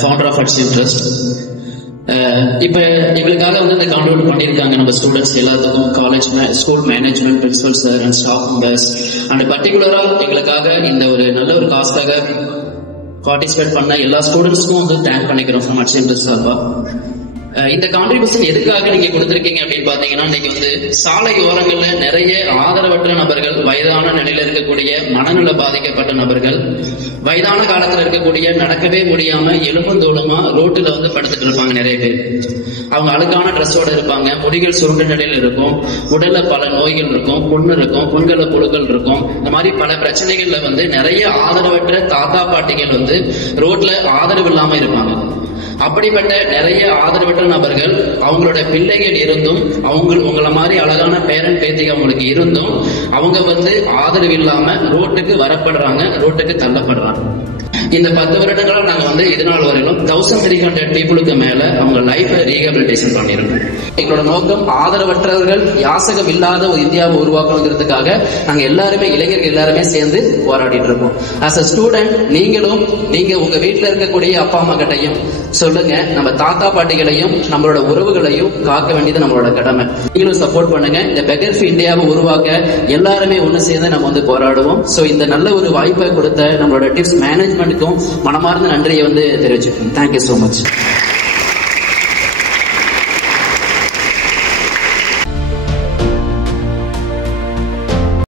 Founder of Hatsun trust. இப்போ எங்களுக்காக வந்து இந்த கான்ட்ரிபியூட் பண்ணியிருக்காங்க நம்ம ஸ்டூடெண்ட்ஸ் எல்லாத்துக்கும், college school management, principal sir and staff members. And பர்டிகுலராக எங்களுக்காக இந்த ஒரு நல்ல ஒரு காஸ்டாக பார்ட்டிசிபேட் பண்ண எல்லா ஸ்டூடெண்ட்ஸ்க்கும் வந்து தேங்க் பண்ணிக்கிறோம் ஃப்ரம் ஹட்சன் ட்ரஸ்ட் சார்பா. இந்த கான்ட்ரிபியூஷன் எதுக்காக நீங்க கொடுத்திருக்கீங்க அப்படின்னு பாத்தீங்கன்னா, இன்னைக்கு வந்து சாலை ஓரங்கள்ல நிறைய ஆதரவற்ற நபர்கள், வயதான நிலையில இருக்கக்கூடிய, மனநல பாதிக்கப்பட்ட நபர்கள், வயதான காலத்துல இருக்கக்கூடிய, நடக்கவே முடியாம எலும்புந்தோலுமா ரோட்டுல வந்து படுத்துட்டு இருப்பாங்க நிறைய பேர். அவங்க அழுக்கான ட்ரெஸ்ஸோட இருப்பாங்க, முடிகள் சுருண்ட நிலையில இருக்கும், உடல்ல பல நோய்கள் இருக்கும், புண்ணு இருக்கும், புண்கள்ல புழுக்கள் இருக்கும். இந்த மாதிரி பல பிரச்சனைகள்ல வந்து நிறைய ஆதரவற்ற தாத்தா பாட்டிகள் வந்து ரோட்ல ஆதரவு இல்லாம இருப்பாங்க. அப்படிப்பட்ட நிறைய ஆதரவற்ற நபர்கள், அவங்களோட பிள்ளைகள் இருந்தும், உங்களை மாதிரி அழகான பேரன் பேத்திகள் அவங்களுக்கு இருந்தும், அவங்க வந்து ஆதரவு இல்லாம ரோட்டுக்கு வரப்படுறாங்க, ரோட்டுக்கு தள்ளப்படுறாங்க. இந்த 10 வருடங்களா நாங்க வந்து இதனால் வரையிலும் 1300 பீப்புளுக்கு மேல அவங்க லைஃபை ரீஹபிலிட்டேஷன் பண்ணிருக்கோம். எங்களோட நோக்கம் ஆதரவற்றவர்கள், யாசகம் இல்லாத ஒரு இந்தியாவை உருவாக்கணுங்கிறதுக்காக நாங்க எல்லாருமே, இளைஞர்கள் எல்லாருமே சேர்ந்து போராடிட்டு இருக்கோம். ஆஸ் அ ஸ்டூடெண்ட் நீங்க உங்க வீட்டுல இருக்கக்கூடிய அப்பா அம்மா கிட்டையும் சொல்லுங்க, நம்ம தாத்தா பாட்டிகளையும் நம்மளோட உறவுகளையும் காக்க வேண்டியது நம்மளோட கடமை. நீங்களும் சப்போர்ட் பண்ணுங்க. இந்த பெகர் ஃப்ரீ இந்தியாவை உருவாக்க எல்லாருமே ஒண்ணு சேர்ந்து நம்ம வந்து போராடுவோம். சோ இந்த நல்ல ஒரு வாய்ப்பை கொடுத்த நம்மளோட டிப்ஸ் மேனேஜ்மெண்ட் மனமார்ந்த நன்றியை வந்து தெரிவிச்சுக்கோங்க. Thank you so much.